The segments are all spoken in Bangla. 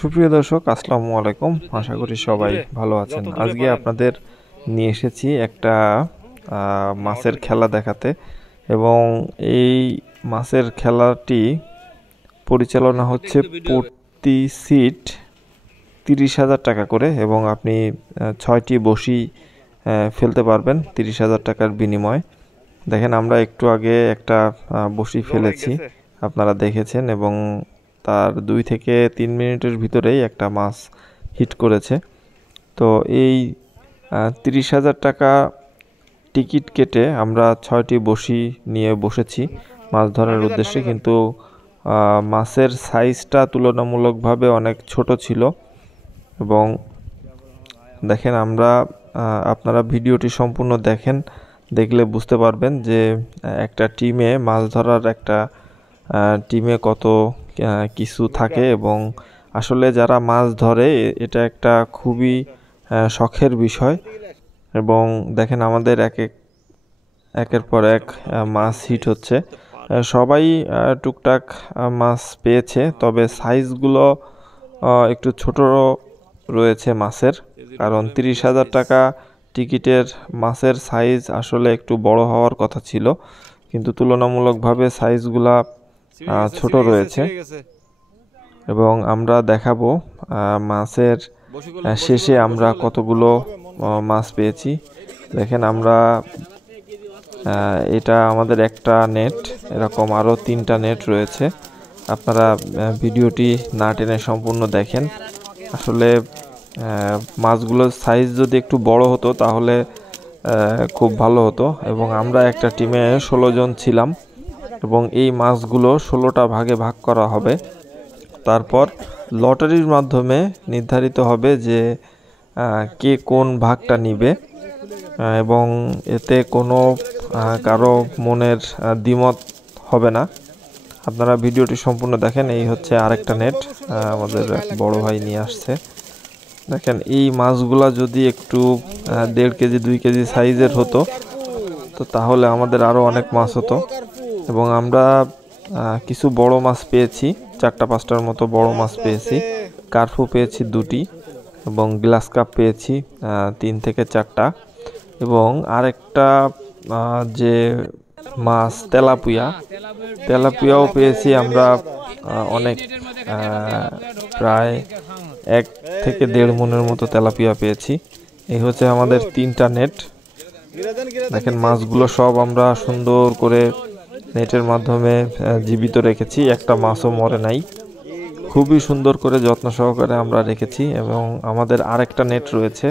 সুপ্রিয় দর্শক, আসসালামু আলাইকুম। আশা করি সবাই ভালো আছেন। আজকে আপনাদের নিয়ে এসেছি একটা মাছের খেলা দেখাতে, এবং এই মাছের খেলাটি পরিচালনা হচ্ছে প্রতি সিট 30,000 টাকা করে, এবং আপনি 6টি বসি ফেলতে পারবেন 30,000 টাকার বিনিময়ে। দেখেন, আমরা একটু আগে একটা বসি ফেলেছি, আপনারা দেখেছেন, এবং তার 2 থেকে 3 মিনিটের ভিতরেই একটা মাছ হিট করেছে। তো এই 30,000 টাকা টিকিট কেটে আমরা 6টি বসি নিয়ে বসেছি মাছ ধরার উদ্দেশ্যে, কিন্তু মাছের সাইজটা তুলনামূলকভাবে অনেক ছোট ছিল। এবং দেখেন, আপনারা ভিডিওটি সম্পূর্ণ দেখলে বুঝতে পারবেন যে একটা মাছ ধরার একটা টিমে কত কিছু থাকে, এবং আসলে যারা মাছ ধরে এটা একটা খুবই শখের বিষয়। এবং দেখেন, আমাদের একের পর এক মাছ হিট হচ্ছে। সবাই টুকটাক মাছ পেয়েছে, তবে সাইজগুলো একটু ছোট রয়েছে মাছের, কারণ 30,000 টাকা টিকিটের মাছের সাইজ আসলে একটু বড় হওয়ার কথা ছিল, কিন্তু তুলনামূলকভাবে সাইজগুলা ছোট রয়েছে। এবং আমরা দেখাবো মাছের শেষে আমরা কতগুলো মাছ পেয়েছি। দেখেন, এটা আমাদের একটা নেট, এরকম আরও 3টা নেট রয়েছে। আপনারা ভিডিওটি না টেনে সম্পূর্ণ দেখেন। আসলে মাছগুলোর সাইজ যদি একটু বড় হতো তাহলে খুব ভালো হতো। এবং আমরা একটা টিমে 16 জন ছিলাম, এবং এই মাছগুলো 16টা ভাগে ভাগ করা হবে। তারপর লটারির মাধ্যমে নির্ধারিত হবে যে কে কোন ভাগটা নিবে, এবং এতে কোনো কারো মনের দ্বিমত হবে না। আপনারা ভিডিওটি সম্পূর্ণ দেখেন। এই হচ্ছে আরেকটা নেট, আমাদের বড় ভাই নিয়ে আসছে। দেখেন, এই মাছগুলা যদি একটু 1.5 কেজি 2 কেজি সাইজের হতো তো তাহলে আমাদের আরও অনেক মাছ হতো। এবং আমরা কিছু বড় মাছ পেয়েছি, 4-5টার মতো বড় মাছ পেয়েছি। কার্পু পেয়েছি 2টি, এবং গ্লাস কাপ পেয়েছি 3 থেকে 4টা, এবং আরেকটা যে মাছ তেলাপুয়াও পেয়েছি আমরা অনেক, প্রায় 1 থেকে 1.5 মনের মতো তেলাপিয়া পেয়েছি। এই হচ্ছে আমাদের 3টা নেট। দেখেন, মাছগুলো সব আমরা সুন্দর করে নেটের মাধ্যমে জীবিত রেখেছি, একটা মাছও মরে নাই। খুবই সুন্দর করে যত্ন সহকারে আমরা রেখেছি। এবং আমাদের আরেকটা নেট রয়েছে।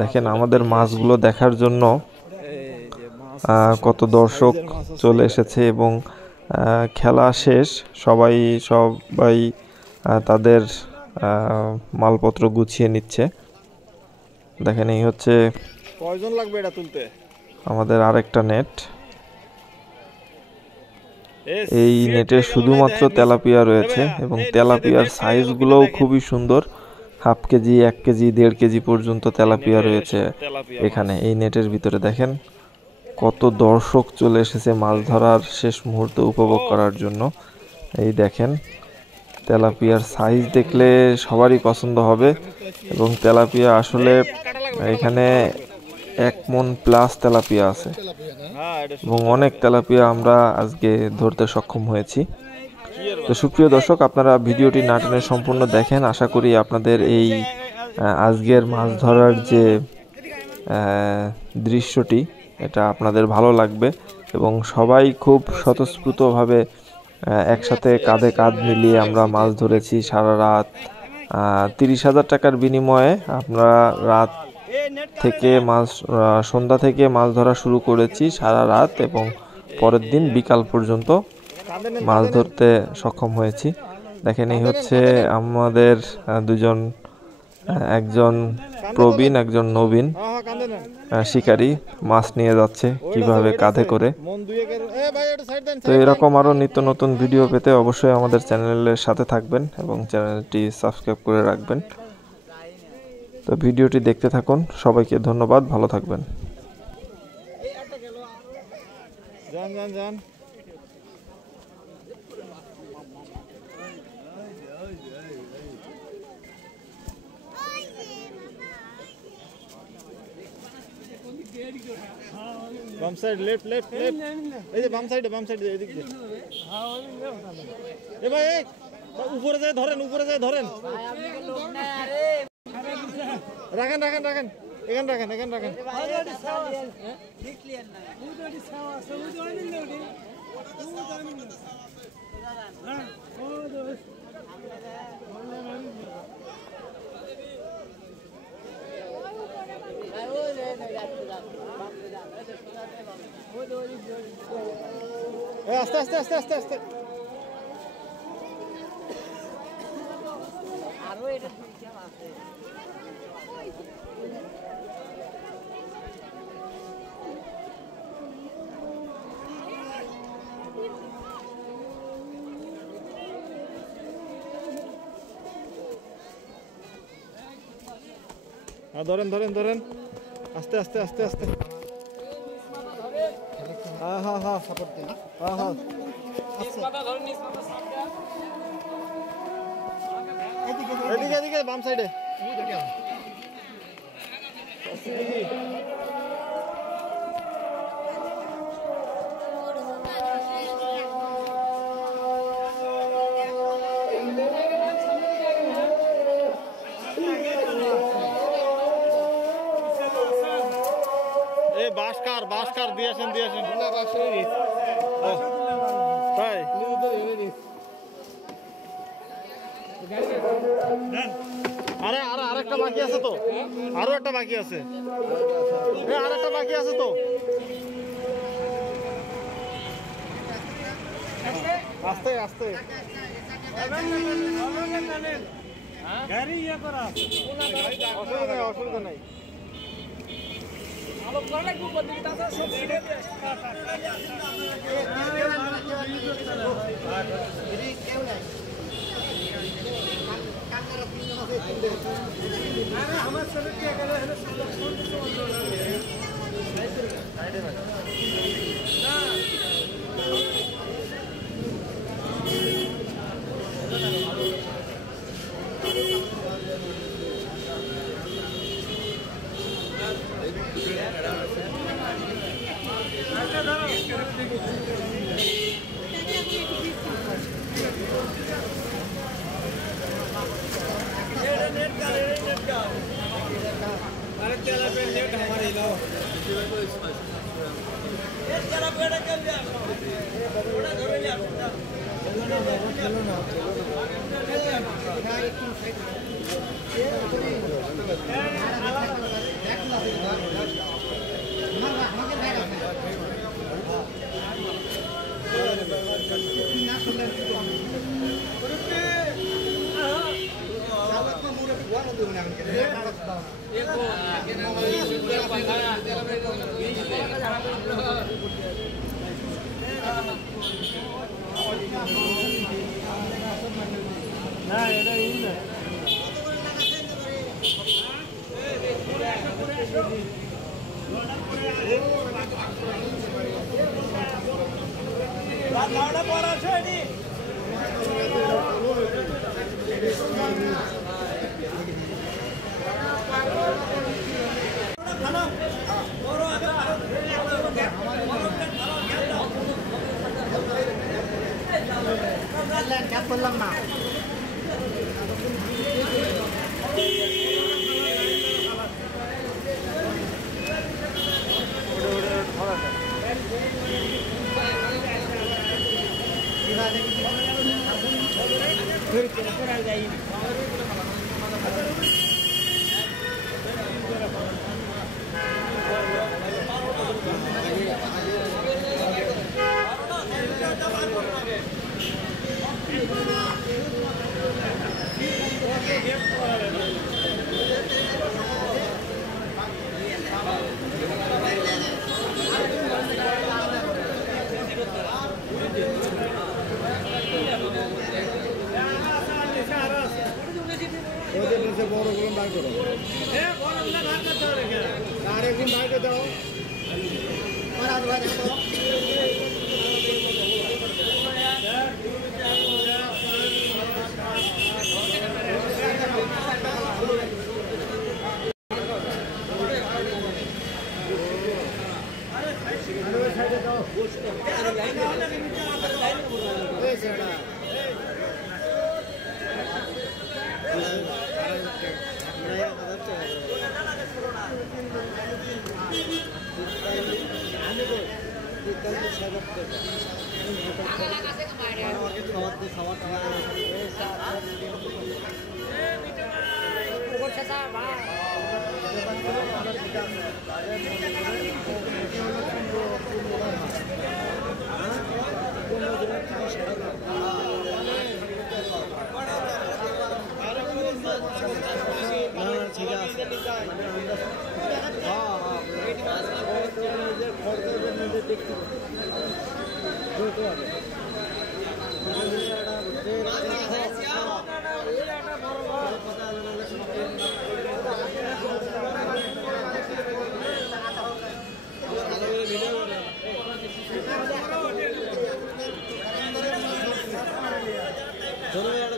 দেখেন, আমাদের মাছগুলো দেখার জন্য কত দর্শক চলে এসেছে, এবং খেলা শেষ, সবাই তাদের মালপত্র গুছিয়ে নিচ্ছে। দেখেন, এই হচ্ছে আমাদের আরেকটা নেট। এই নেটে শুধুমাত্র তেলাপিয়া রয়েছে, এবং তেলাপিয়ার সাইজগুলোও খুবই সুন্দর। 1/2 কেজি 1 কেজি 1.5 কেজি পর্যন্ত তেলাপিয়া রয়েছে এখানে এই নেটের ভিতরে। দেখেন, কত দর্শক চলে এসেছে মাছ ধরার শেষ মুহূর্ত উপভোগ করার জন্য। এই দেখেন, তেলাপিয়ার সাইজ দেখলে সবারই পছন্দ হবে। এবং তেলাপিয়া আসলে এখানে 1 মন প্লাস তেলাপিয়া আছে, এবং অনেক তেলাপিয়া আমরা আজকে ধরতে সক্ষম হয়েছি। তো সুপ্রিয় দর্শক, আপনারা ভিডিওটি না টেনে সম্পূর্ণ দেখেন। আশা করি আপনাদের এই আজকের মাছ ধরার যে দৃশ্যটি, এটা আপনাদের ভালো লাগবে। এবং সবাই খুব স্বতঃস্ফূর্তভাবে একসাথে কাঁধে কাঁধ মিলিয়ে আমরা মাছ ধরেছি সারা রাত। 30,000 টাকার বিনিময়ে আমরা সন্ধ্যা থেকে মাছ ধরা শুরু করেছি সারা রাত, এবং পরের দিন বিকাল পর্যন্ত মাছ ধরতে সক্ষম হয়েছি। দেখেন, এই হচ্ছে আমাদের দুজন, একজন প্রবীণ একজন নবীন শিকারী মাছ নিয়ে যাচ্ছে কিভাবে কাঁধে করে। তো এরকম আরো নিত্য নতুন ভিডিও পেতে অবশ্যই আমাদের চ্যানেলের সাথে থাকবেন, এবং চ্যানেলটি সাবস্ক্রাইব করে রাখবেন। তো ভিডিওটি দেখতে থাকুন। সবাইকে ধন্যবাদ, ভালো থাকবেন। বাম সাইড লেফট লেফট লেফট এই যে বাম সাইডে এদিক দিয়ে এ ভাই এই উপরে যায় ধরেন রাখেন এখানে রাখেন আস্তে আরো এটা আছে ধরেন আস্তে হ্যাঁ সাপোর্ট দিন হ্যাঁ এদিকে বাম সাইডে বাসকার দিয়েছেন তাই আরেকটা বাকি আছে তো আরো একটা বাকি আছে তো আস্তে অসুবিধা নাই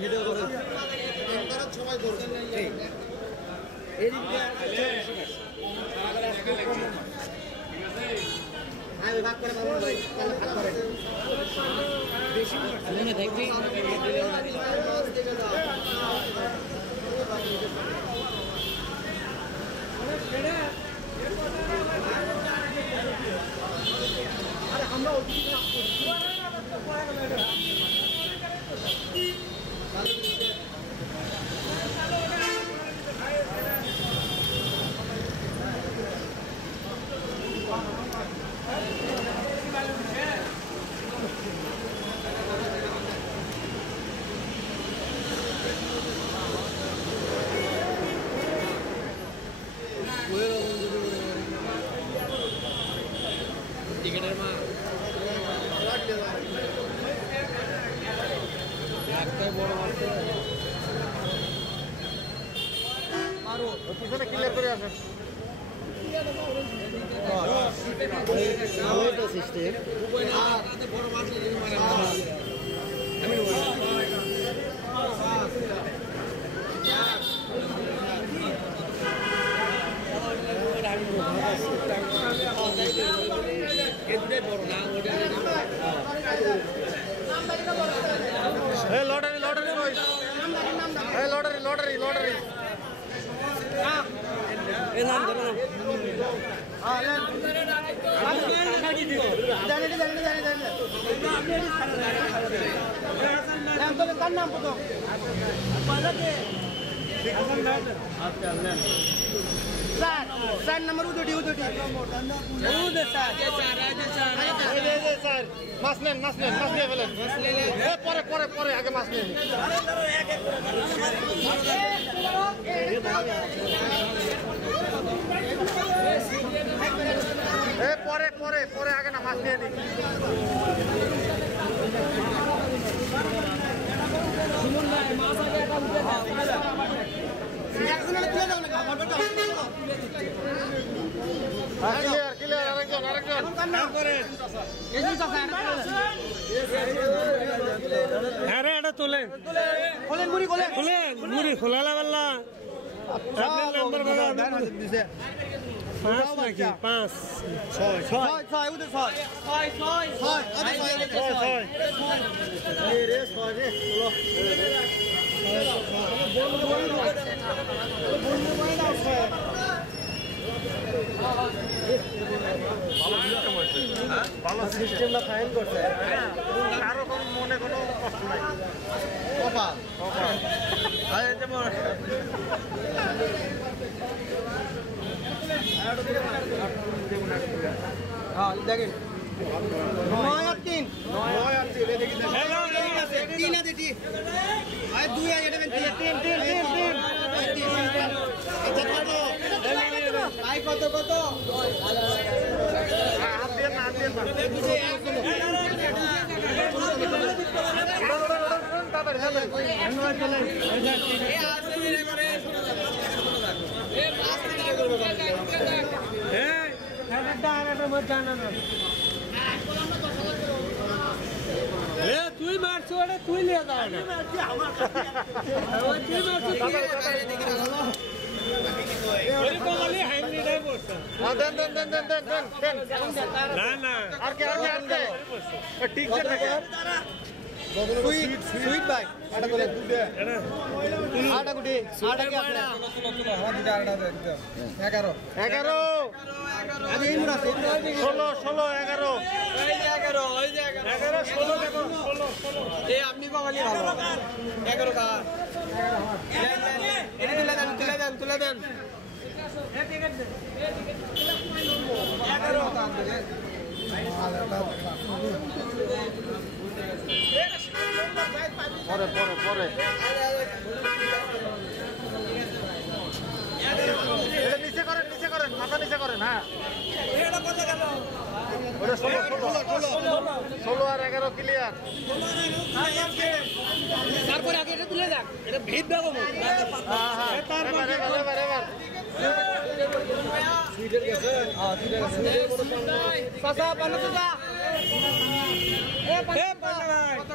ভিডিও করে সবাই করছে ভাগ করে বেশি দেখবি আরে আমরা টিকেটের মা একটাই বড় আছে আরো পিছনে ক্লিয়ার করে আসেন ওইটা সিস্টেম আর বড় মাছ মানে আমি lottery lottery lottery lottery lottery নাম কত স্যার নাম্বার উদুটি উদুটি উদে স্যার স্যার মাছ নেন মাছ নেন মাছ নিয়ে ফেলেন পরে পরে পরে আগে মাছ নেন পরে পরে পরে আগে না মাছ নিয়ে নিই ক্লিয়ার ক্লিয়ার আরেকজন আরেকজন হ্যাঁ রে এটা তোলেন খোলেন মুড়ি খোলেন খোলেন মুড়ি খোলালা বললা আপনার নাম্বার বলো দিছে 5 নাকি 5 6 6 6 উদে 6 6 6 6 আরে 6 6 রে 6 রে ভালো সিস্টেমটা ফাইন করছে কারো কোনো মনে কোনো কষ্ট নাই কপাল কপাল আরে যেমন হ্যাঁ দেখেন 9 আর 3 9 আর 3 দেখি 3 আছে 3 আরে 2 আর এটা 3 আচ্ছা কত ভাই কত কত হাত দিয়ে না দিয়ে তুই মারছো তুই নিয়ে যাও না না আর কে ঠিক আছে সুইট ভাই আটা করে আটা গুটি আটা কি আছে 11 আজ এই মুরা 16 11 11 16 দেখো 16 এই আপনি বাঙালি ভালো 11 কা এটা তুলে দেন পরে এটা নিচে করেন মাথা নিচে করেন হ্যাঁ ওটা 16 আর 11 ক্লিয়ার তারপরে আগে এটা তুলে দেন এটা ভিড় বেগম হ্যাঁ এবার সুইটের গেছে পাসা পানো তো যা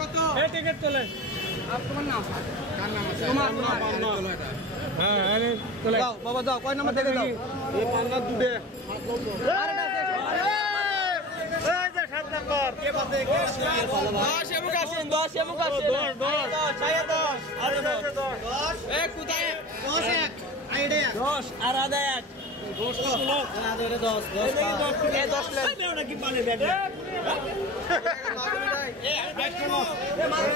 কত এই টিকিট তোলে তোমার নাম কার নাম আছে তোমার হ্যাঁ আরে তোলে দাও বাবা দাও কয় নাম্বার থেকে দাও এই পান্না দুটে আরেটা আছে এই যে 7 নাম্বার কে বাদে কে 10 এমুক আসেন 10 এমুক আসেন 10 ছায়া 10 আরে 10 এ কোথায় 10 এক আইডিয়া 10 আর আদা এক 10 তো আদা এটা 10 এ 10 লে আমি ওটা কি পালে ব্যাগ এ ব্যাগ করো এ মাথা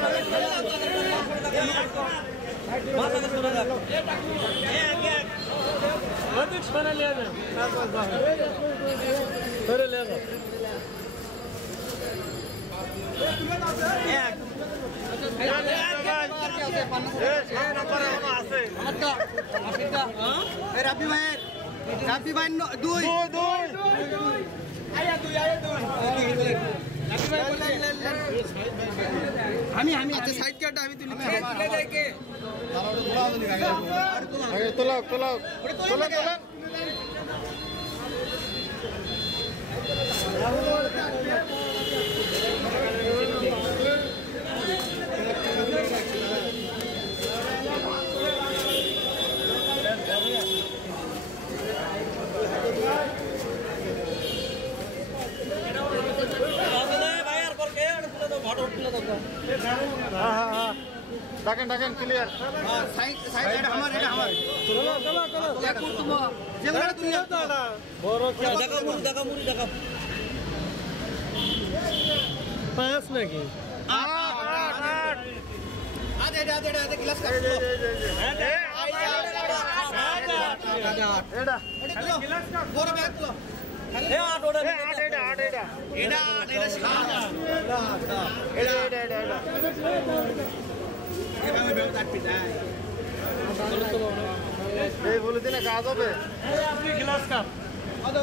করে দাও এ টাকু এ अधिक बना लिया ना थोड़े ले लो এক রাব্বি ভাই দুই আমি আচ্ছা সাইড কার্ডটা আমি তুলি তোলাও ডাকেন ক্লিয়ার এটা আমার যেগুলো তুলি বড় কি দেখা মুড়ি দেখা 5 নাকি আদে গ্লাস কাট বড় ব্যাগ তো এ আট ওটা এটা এভাবে ব্যাগ কাটবি তাই এই বলে দিনে কাজ হবে আপনি গ্লাস কাপ আদে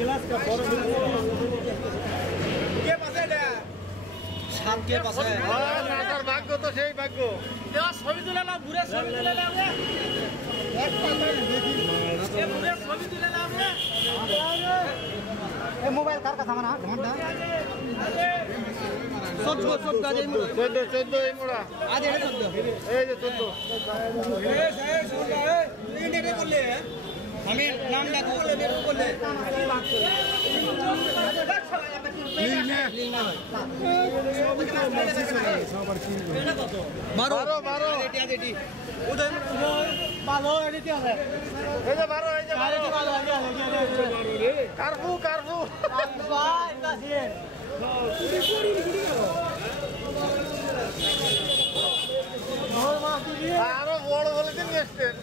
গ্লাস কাপ বড় কে পাশে এটা সাত কে পাশে রাজার ভাগ্য তো সেই ভাগ্য ছবি তুলে নাও বুড়ে ছবি তুলে নাও রে এক পাতা দেখি এ বুড়ে ছবি তুলে নাও রে এ মোবাইল কার কাছে আমার ঘন্টা 14 গাজে মুড়া 14 এই মোড়া আজ এটা 14 এই যে 14 এ সাহেব শুনলা এ নেটে করলে আমি নাম ডাকো করলে নেট করলে বারো এটি উদয় ভালো এটি আছে এই যে 12 এই যে 12 কারফু ভাই কাছে আরো বড় বলে দিন গেছেন